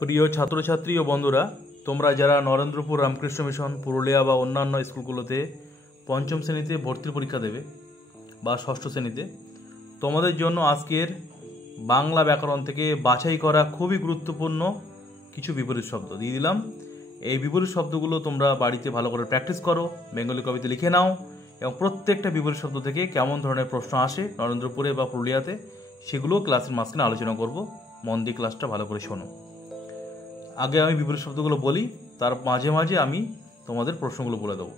প্রিয় ছাত্রছাত্রী ও বন্ধুরা, তোমরা যারা নরেন্দ্রপুর রামকৃষ্ণ মিশন, পুরুলিয়া বা অন্যান্য স্কুলগুলোতে পঞ্চম শ্রেণীতে ভর্তির পরীক্ষা দেবে বা ষষ্ঠ শ্রেণীতে, তোমাদের জন্য আজকের বাংলা ব্যাকরণ থেকে বাছাই করা খুবই গুরুত্বপূর্ণ কিছু বিপরীত শব্দ দিয়ে দিলাম। এই বিপরীত শব্দগুলো তোমরা বাড়িতে ভালো করে প্র্যাকটিস করো, বেঙ্গলি কবিতে লিখে নাও এবং প্রত্যেকটা বিপরীত শব্দ থেকে কেমন ধরনের প্রশ্ন আসে নরেন্দ্রপুরে বা পুরুলিয়াতে সেগুলো ক্লাসের মাঝখানে আলোচনা করব। মন দিয়ে ক্লাসটা ভালো করে শোনো। আগে আমি বিপরীত শব্দগুলো বলি, তার মাঝে মাঝে আমি তোমাদের প্রশ্নগুলো বলে দেবো।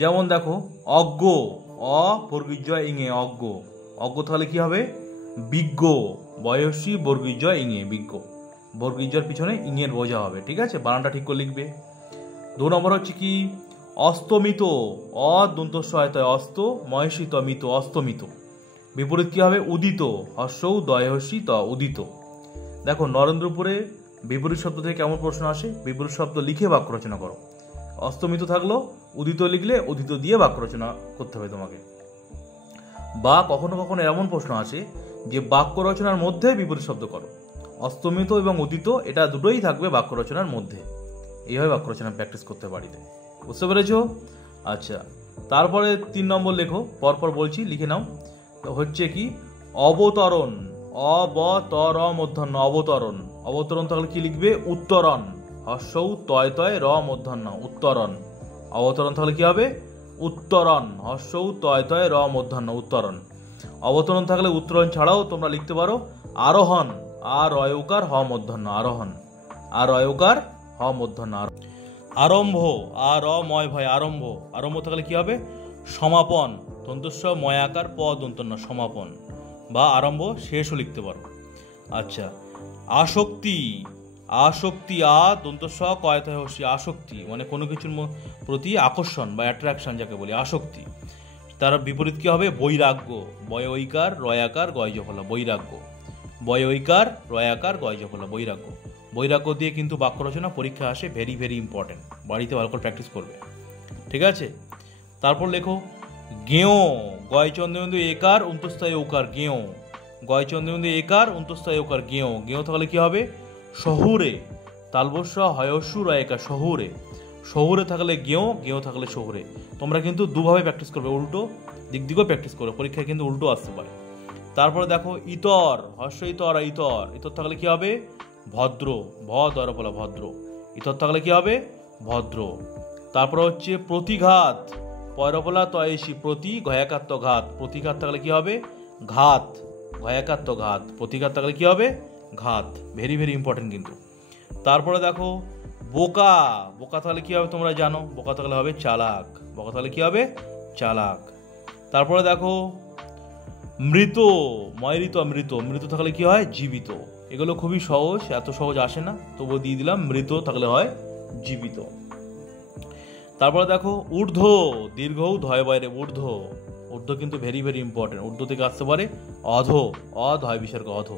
যেমন দেখো, অজ্ঞ, বর্গীয় ইঙে অজ্ঞ। অজ্ঞ তাহলে কি হবে? বিজ্ঞ, বয়সী বর্গীয় ইঙে বিজ্ঞ। বর্গীয়র পিছনে ইঙের বোঝা হবে, ঠিক আছে? বানানটা ঠিক করে লিখবে। 2 নম্বর হচ্ছে কি? অস্তমিত, দন্তস্বয়তয় অস্ত, ময়সিত মিত, অস্তমিত। বিপরীত কি হবে? উদিত, হর্ষৌ দয়হসি ত, উদিত। দেখো নরেন্দ্রপুরে বিপরীত শব্দ থেকে কেমন প্রশ্ন আসে, বিপরীত শব্দ লিখে বাক্য রচনা করো। অস্তমিত থাকলো, উদিত লিখলে উদিত দিয়ে বাক্য রচনা করতে হবে তোমাকে। বা কখনো কখনো এমন প্রশ্ন আসে যে বাক্য রচনার মধ্যে বিপরীত শব্দ করো। অস্তমিত এবং উদিত এটা দুটোই থাকবে বাক্য রচনার মধ্যে। এইভাবে বাক্য রচনা প্র্যাকটিস করতে পারিতে। বুঝতে পেরেছ? আচ্ছা, তারপরে 3 নম্বর লেখো, পরপর বলছি, লিখে নাও। তো হচ্ছে কি? অবতরণ, অবতর মূর্ধন্য, অবতরণ। অবতরণ তাহলে কি লিখবে? উত্তরণ, হর্ষৌ তয় তয় র মূর্ধন্য, উত্তরণ। অবতরণ তাহলে কি হবে? উত্তরণ, হর্ষৌ তয় তয় র মূর্ধন্য, উত্তরণ। অবতরণ থাকলে উত্তরণ ছাড়াও তোমরা লিখতে পারো আরোহণ, আর অয়কার হ মূর্ধন্য, আরোহণ, আর অয়কার হ মূর্ধন্য। আরম্ভ, আর ময় ভয়, আরম্ভ। আরম্ভ থাকলে কি হবে? সমাপন, দন্তস্ব ময়াকার প দন্তন্য, সমাপন বা আরম্ভ, শেষও লিখতে পারো। আচ্ছা, আসক্তি, আসক্তি, দন্তস্ব কয়তয় হসি, আসক্তি মানে কোনো কিছুর প্রতি আকর্ষণ বা অ্যাট্রাকশন যাকে বলি, আসক্তি। তার বিপরীত কি হবে? বৈরাগ্য, বয়ৈকার রয়াকার গয়জফলা, বৈরাগ্য। বয়ৈকার রয়াকার গয়জফলা, বৈরাগ্য। বৈরাগ্য দিয়ে কিন্তু বাক্য রচনা পরীক্ষা আসে, ভেরি ভেরি ইম্পর্টেন্ট। বাড়িতে ভালো করে প্র্যাকটিস করবে, ঠিক আছে? তারপর লেখো গেঁয়ো, গয় চন্দ্রবিন্দু একার অন্তস্থায়ী ওকার, গেঁয়ো। গয় চন্দ্রবিন্দু একার অন্তস্থায়ী ওকার, গেঁয়ো। গেঁয়ো তাহলে কি হবে? শহুরে, তালবস্য হয়স্যু রয়কা, শহুরে। শহুরে থাকলে গেঁয়ো, গেঁয়ো থাকলে শহুরে। তোমরা কিন্তু দুভাবে প্র্যাকটিস করবে, উল্টো দিক দিকেও প্র্যাকটিস করবে, পরীক্ষায় কিন্তু উল্টো আসতে পারে। তারপরে দেখো ইতর, হর্ষ ইতর, ইতর। ইতর থাকলে কি হবে? ভদ্র, ভ দর ফলা, ভদ্র। ইতর থাকলে কি হবে? ভদ্র। তারপরে হচ্ছে প্রতিঘাত, পয়রফলা তয়েসি, প্রতি ঘয়াকাত্য ঘাত। প্রতিঘাত থাকলে কি হবে? ঘাত, ঘয়াকাত্য ঘাত। প্রতিঘাত থাকলে কি হবে? ঘাত। ভেরি ভেরি ইম্পর্টেন্ট কিন্তু। তারপরে দেখো বোকা, বোকা তাহলে কি হবে তোমরা জানো? বোকা থাকলে হবে চালাক, বোকা থাকলে কি হবে? চালাক। তারপরে দেখো মৃত, ময়রিত, মৃত। মৃত থাকলে কি হয়? জীবিত। এগুলো খুবই সহজ, এত সহজ আসে না, তবুও দিয়ে দিলাম। মৃত থাকলে হয় জীবিত। তারপরে দেখো ঊর্ধ্ব, দীর্ঘ ধয় বাইরে, ঊর্ধ্ব। ঊর্ধ্ব কিন্তু ভেরি ভেরি ইম্পর্টেন্ট। ঊর্ধ্ব থেকে আসতে পারে অধ, অধয় বিসর্গ, অধ।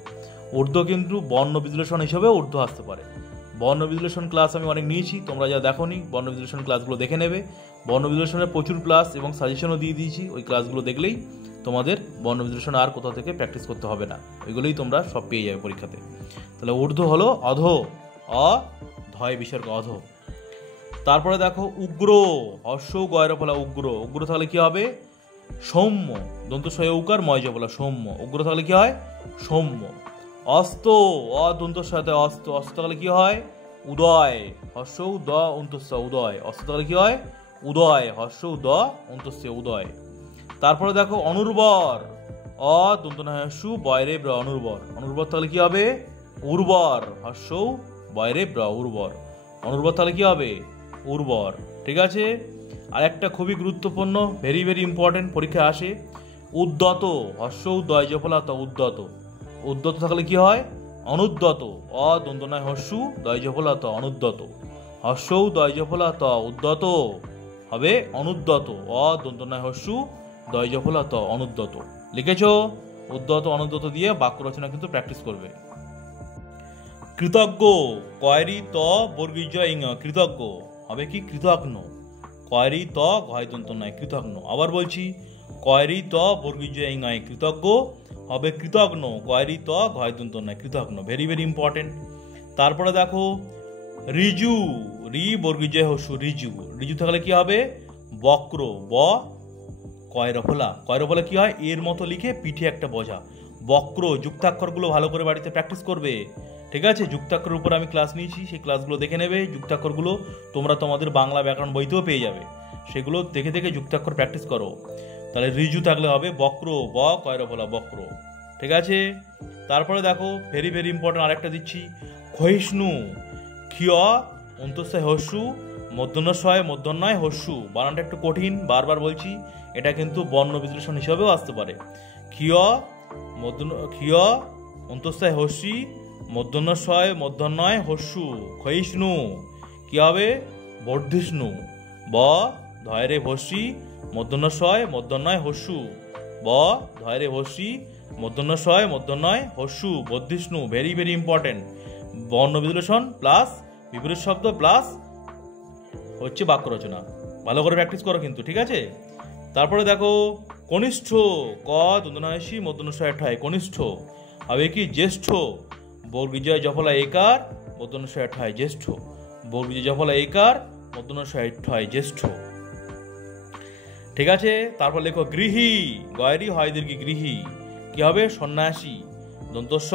ঊর্ধ্ব কিন্তু বর্ণ বিশ্লেষণ হিসেবে ঊর্ধ্ব আসতে পারে। বর্ণ বিশ্লেষণ ক্লাস আমি অনেক নিয়েছি, তোমরা যা দেখোনি বর্ণ বিশ্লেষণ ক্লাসগুলো দেখে নেবে। বর্ণ বিশ্লেষণের প্রচুর ক্লাস এবং সাজেশনও দিয়ে দিয়েছি, ওই ক্লাসগুলো দেখলেই তোমাদের বর্ণ বিশ্লেষণ আর কোথাও থেকে প্র্যাকটিস করতে হবে না, ওইগুলোই তোমরা সব পেয়ে যাবে পরীক্ষাতে। তাহলে ঊর্ধ্ব হলো অধ, অধয় বিসর্গ, অধ। তারপরে দেখো উগ্র, হর্ষ গয়ের ফলা, উগ্র। উগ্র তাহলে কি হবে? সৌম্য, দন্তস্বয় উকার ময় বলা, সৌম্য। উগ্র তাহলে কি হয়? সৌম্য। অস্ত, অদন্তস্বয় অস্ত। অস্ত তাহলে কি হয়? উদয়, হর্ষ দ অন্তস্য, উদয়। অস্ত তাহলে কি হয়? উদয়, হর্ষ দ অন্তস্য, উদয়। তারপরে দেখো অনুর্বর, অদন্তস্যু বয়রে ব্র, অনুর্বর। অনুর্বর তাহলে কি হবে? উর্বর, হর্ষ বয়রে ব্র, উর্বর। অনুর্বর তাহলে কি হবে? উর্বর, ঠিক আছে? আর একটা খুবই গুরুত্বপূর্ণ, ভেরি ভেরি ইম্পর্টেন্ট, পরীক্ষা আসে, উদ্যত, হর্ষ দয় জফলাত, উদ্যত। উদ্যত থাকলে কি হয়? অনুদ্যত, অদন্তনায় হর্ষু দয় জফলাত, অনুদ্যত। হর্ষ দয় জফলাত, উদ্যত হবে অনুদ্যত, অদন্তনায় হর্ষু দয় জফলাত, অনুদ্যত। লিখেছ? উদ্যত অনুদ্যত দিয়ে বাক্য রচনা কিন্তু প্র্যাকটিস করবে। কৃতজ্ঞ, কয়রি ত বর্গীয় ইং, কৃতজ্ঞ হবে কি? কৃতজ্ঞ। কয়রি ত ঘয় দন্ত নয়, কৃতজ্ঞ। আবার বলছি, কয়রি ত বর্গীয় ইং, কৃতজ্ঞ হবে কৃতজ্ঞ, কয়রি ত ঘয় দন্ত নয়, কৃতজ্ঞ। Very very important. তারপরে দেখো রিজু, রি বর্গীয় হস্যু, রিজু। রিজু থাকলে কি হবে? বক্র, ব কয়রফলা। কয়রফলা কি হয়? এর মতো লিখে পিঠে একটা বোঝা। বক্র। যুক্তাক্ষরগুলো ভালো করে বাড়িতে প্র্যাকটিস করবে, ঠিক আছে? যুক্তাক্ষরের উপর আমি ক্লাস নিয়েছি, সেই ক্লাসগুলো দেখে নেবে। যুক্তাক্ষরগুলো তোমরা তোমাদের বাংলা ব্যাকরণ বইতেও পেয়ে যাবে, সেগুলো দেখে দেখে যুক্তাক্ষর প্র্যাকটিস করো। তাহলে রিজু থাকলে হবে বক্র, ব কয়রফলা, বক্র, ঠিক আছে? তারপরে দেখো ভেরি ভেরি ইম্পর্টেন্ট আরেকটা দিচ্ছি, ক্ষয়িষ্ণু। ক্ষিয় অন্তঃস্থায় হস্যু, মূর্ধন্যয় মূর্ধন্যয় হস্যু। বানানটা একটু কঠিন, বারবার বলছি, এটা কিন্তু বর্ণ বিশ্লেষণ হিসাবেও আসতে পারে। ক্ষিয় ক্ষিয় অন্তঃস্থায় হস্যি, মূর্ধন্যয় মূর্ধন্যয় হস্যু, ক্ষয়িষ্ণু। কি হবে? বর্ধিষ্ণু। ব ধয়রে ভস্যি, মূর্ধন্যয় মূর্ধন্যয় হস্যু, ব ধয়রে ভস্যি, মূর্ধন্যয় মূর্ধন্যয় হস্যু, বর্ধিষ্ণু। Very very important. বর্ণ বিশ্লেষণ প্লাস বিপরীত শব্দ প্লাস হচ্ছে বাক্য রচনা। ভালো করে প্র্যাকটিস করো কিন্তু, ঠিক আছে? তারপরে দেখো কনিষ্ঠ, ক দন্তনায়সী মূর্ধন্যয় ঠায়, কনিষ্ঠ হবে কি? জ্যেষ্ঠ। বর্গীজয় জফলা একার, মূর্ধন্যয় ঠায়, জ্যেষ্ঠ। বর্গীজয় জফলা একার, মূর্ধন্যয় ঠায়, জ্যেষ্ঠ, ঠিক আছে? তারপর লেখো গৃহী, গয়রি হয় দীর্ঘি, গৃহী। কি হবে? সন্ন্যাসী। দন্তস্ব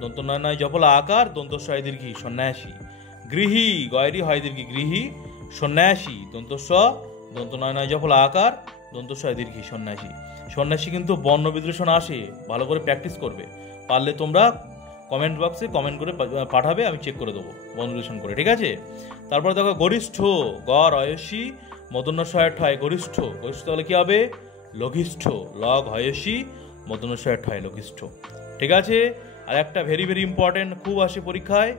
দন্তনয় জফলা আকার, দন্তস্বয় দীর্ঘি, সন্ন্যাসী। গৃহী, গয়রি হয় দীর্ঘি, গৃহী। সন্ন্যাসী, দন্তস্ব দন্তনয় জফলা আকার, দন্তস্বয় দীর্ঘি, সন্ন্যাসী। সন্ন্যাসী কিন্তু বর্ণ বিশ্লেষণ আসে, ভালো করে প্র্যাকটিস করবে। পারলে তোমরা কমেন্ট বক্সে কমেন্ট করে পাঠাবে, আমি চেক করে দেবো বর্ণ বিশ্লেষণ করে, ঠিক আছে? তারপরে দেখো গরিষ্ঠ, গ রয়সী মূর্ধন্যয় ঠয়, গরিষ্ঠ। গরিষ্ঠ তাহলে কি হবে? লঘিষ্ঠ। লগ হয়সী মূর্ধন্যয় ঠয়, লঘিষ্ঠ, ঠিক আছে? আর একটা ভেরি ভেরি ইম্পর্টেন্ট, খুব আসে পরীক্ষায়,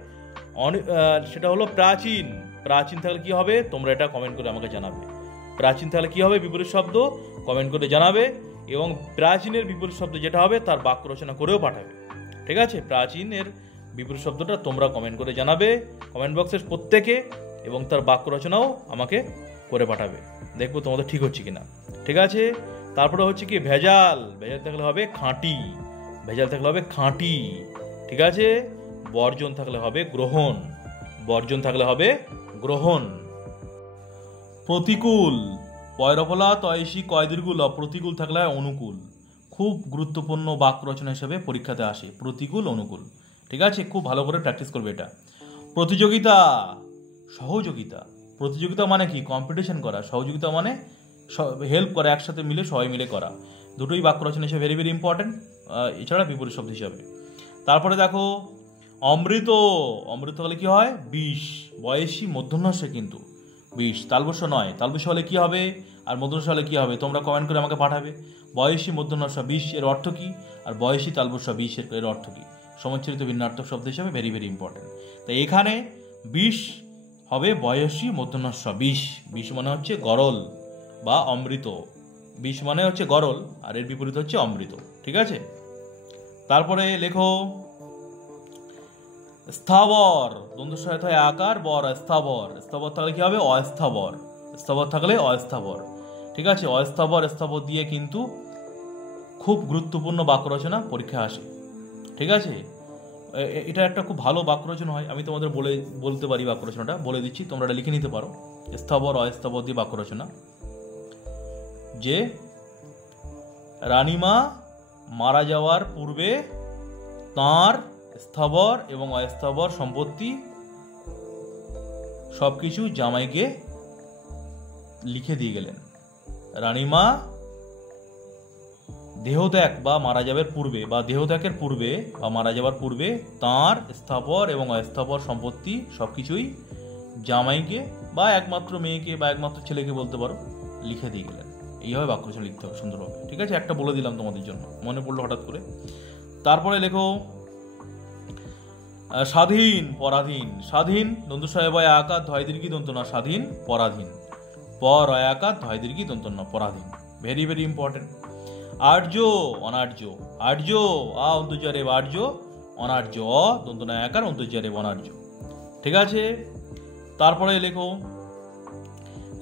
সেটা হলো প্রাচীন। প্রাচীন থাকলে কি হবে? তোমরা এটা কমেন্ট করে আমাকে জানাবে। প্রাচীন থাকলে কি হবে? বিপরীত শব্দ কমেন্ট করে জানাবে, এবং প্রাচীনের বিপরীত শব্দ যেটা হবে তার বাক্য রচনা করেও পাঠাবে, ঠিক আছে? প্রাচীনের বিপরীত শব্দটা তোমরা কমেন্ট করে জানাবে কমেন্ট বক্সের প্রত্যেকে, এবং তার বাক্য রচনাও আমাকে করে পাঠাবে, দেখবো তোমাদের ঠিক হচ্ছে কিনা, ঠিক আছে? তারপরে হচ্ছে কি ভেজাল। ভেজাল থাকলে হবে খাঁটি। ভেজাল থাকলে হবে খাঁটি, ঠিক আছে? বর্জন থাকলে হবে গ্রহণ। বর্জন থাকলে হবে গ্রহণ। প্রতিকূল, পয়রফলা তয়সী কয় দীর্ঘ, প্রতিকূল থাকলে হয় অনুকূল। খুব গুরুত্বপূর্ণ বাক্য রচনা হিসেবে পরীক্ষাতে আসে, প্রতিকূল অনুকূল, ঠিক আছে? খুব ভালো করে প্র্যাকটিস করবে এটা। প্রতিযোগিতা, সহযোগিতা। প্রতিযোগিতা মানে কি? কম্পিটিশন করা। সহযোগিতা মানে হেল্প করা, একসাথে মিলে সবাই মিলে করা। দুটোই বাক্য রচনা হিসেবে ভেরি ভেরি ইম্পর্টেন্ট, এছাড়া বিপরীত শব্দ হিসাবে। তারপরে দেখো অমৃত। অমৃত হলে কি হয়? বিষ। বয়সী মূর্ধন্যস্য কিন্তু বিষ, তালবস্য নয়। তালবস্য হলে কি হবে আর মূর্ধন্যস্য হলে কি হবে? তোমরা কমেন্ট করে আমাকে পাঠাবে। বয়সী মূর্ধন্যস্য বিষ এর অর্থ কি, আর বয়সী তালবস্য বিষ এর অর্থ কি? সমাচ্ছাদিত ভিন্নার্থক শব্দ হিসাবে ভেরি ভেরি ইম্পর্টেন্ট। তাই এখানে বিষ হবে বয়সী মূর্ধন্যস্য বিষ। বিষ মানে হচ্ছে গরল বা অমৃত। বিষ মানে হচ্ছে গরল, আর এর বিপরীত হচ্ছে অমৃত, ঠিক আছে? তারপরে লেখো স্থাবর। দ্বন্দ্বসহায়ক হয় আকার, বর স্থাবর। স্থাবর থাকলে কি হবে? অস্থাবর। স্থাবর থাকলে অস্থাবর, ঠিক আছে? অস্থাবর স্থাবর দিয়ে কিন্তু খুব গুরুত্বপূর্ণ বাক্য রচনা পরীক্ষায় আসে, ঠিক আছে? এটা একটা খুব ভালো বাক্য রচনা হয়। আমি তোমাদের বলতে পারি বাক্য রচনাটা, বলে দিচ্ছি, তোমরা এটা লিখে নিতে পারো। স্থাবর অস্থাবর দিয়ে বাক্য রচনা, যে রানীমা মারা যাওয়ার পূর্বে তাঁর স্থাবর এবং অস্থাবর সম্পত্তি সবকিছু জামাইকে লিখে দিয়ে গেলেন। রানীমা দেহত্যাগ বা মারা যাবার পূর্বে বা দেহত্যাগের পূর্বে বা মারা যাবার পূর্বে তাঁর স্থাবর এবং অস্থাবর সম্পত্তি সবকিছুই জামাইকে বা একমাত্র মেয়েকে বা একমাত্র ছেলেকে বলতে পারো লিখে দিয়ে গেলেন। এইভাবে বাক্য রচনা লিখতে হবে সুন্দরভাবে, ঠিক আছে? একটা বলে দিলাম তোমাদের জন্য, মনে পড়লো হঠাৎ করে। তারপরে লেখো স্বাধীন, পরাধীন। স্বাধীন দন্তস্বয় বয় আকার ধয় দীর্ঘি দন্ত না, স্বাধীন পরাধীন। পর আকার ধয় দীর্ঘি দন্ত না, পরাধীন। Very very important. আর্য, অনার্য। আর্য আ অন্তর্জারে আর্য, অনার্য অ দন্ত না আকার অন্তর্জারে অনার্য, ঠিক আছে? তারপরে লেখো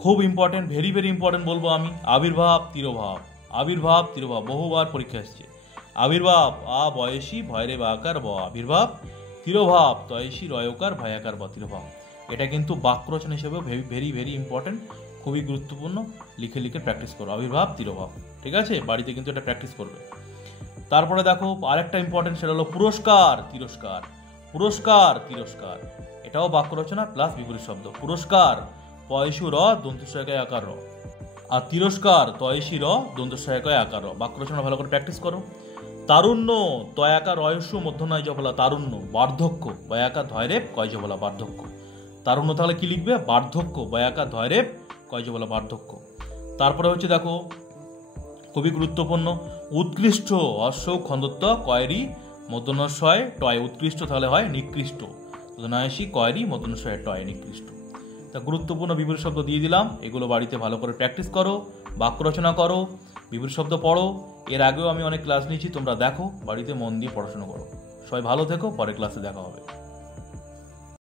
খুব ইম্পর্টেন্ট, ভেরি ভেরি ইম্পর্টেন্ট বলবো আমি, আবির্ভাব তিরোভাব। আবির্ভাব তিরোভাব বহুবার পরীক্ষা এসছে। আবির্ভাব আ বয়সী ভয়রে বা আকার ব, আবির্ভাব তিরোভাব তয়েসি রয়কার ভায়াকার বা তিরোভাব। এটা কিন্তু বাক্য রচনা হিসেবে ভেরি ভেরি ইম্পর্টেন্ট, খুবই গুরুত্বপূর্ণ। লিখে লিখে প্র্যাকটিস করো, আবির্ভাব তিরোভাব। ঠিক আছে, বাড়িতে কিন্তু এটা প্র্যাকটিস করবে। তারপরে দেখো আরেকটা ইম্পর্টেন্ট, সেটা হলো পুরস্কার তিরস্কার। পুরস্কার তিরস্কার এটাও বাক্য রচনা প্লাস বিপরীত শব্দ। পুরস্কার পয়সু র দন্তস্বয়কায় আকার র, আর তিরস্কার তয়সি র দন্তস্বয়কায় আকার র। বাক্য রচনা ভালো করে প্র্যাকটিস করো। তারুণ্য তয়াকার রয়স্য মধ্যনয় জবলা তারুণ্য। বার্ধক্য বয়াকার ধয়রেপ কয় জবলা বার্ধক্য। তারুণ্য তাহলে কি লিখবে? বার্ধক্য বয়াকার ধয়রেপ কয় জবলা বার্ধক্য। তারপরে হচ্ছে দেখো খুবই গুরুত্বপূর্ণ, উৎকৃষ্ট অশ্ব খন্দত্ব কয়েরি মতনস্বয় টয়। উৎকৃষ্ট তাহলে হয় নিকৃষ্ট, নয়সি কয়েরি মতনস্বয় টয় নিকৃষ্ট। তা গুরুত্বপূর্ণ বিপরীত শব্দ দিয়ে দিলাম, এগুলো বাড়িতে ভালো করে প্র্যাকটিস করো, বাক্য রচনা করো, বিপরীত শব্দ পড়ো। এর আগেও আমি অনেক ক্লাস নিয়েছি, তোমরা দেখো, বাড়িতে মন দিয়ে পড়াশোনা করো। সবাই ভালো থেকো, পরের ক্লাসে দেখা হবে।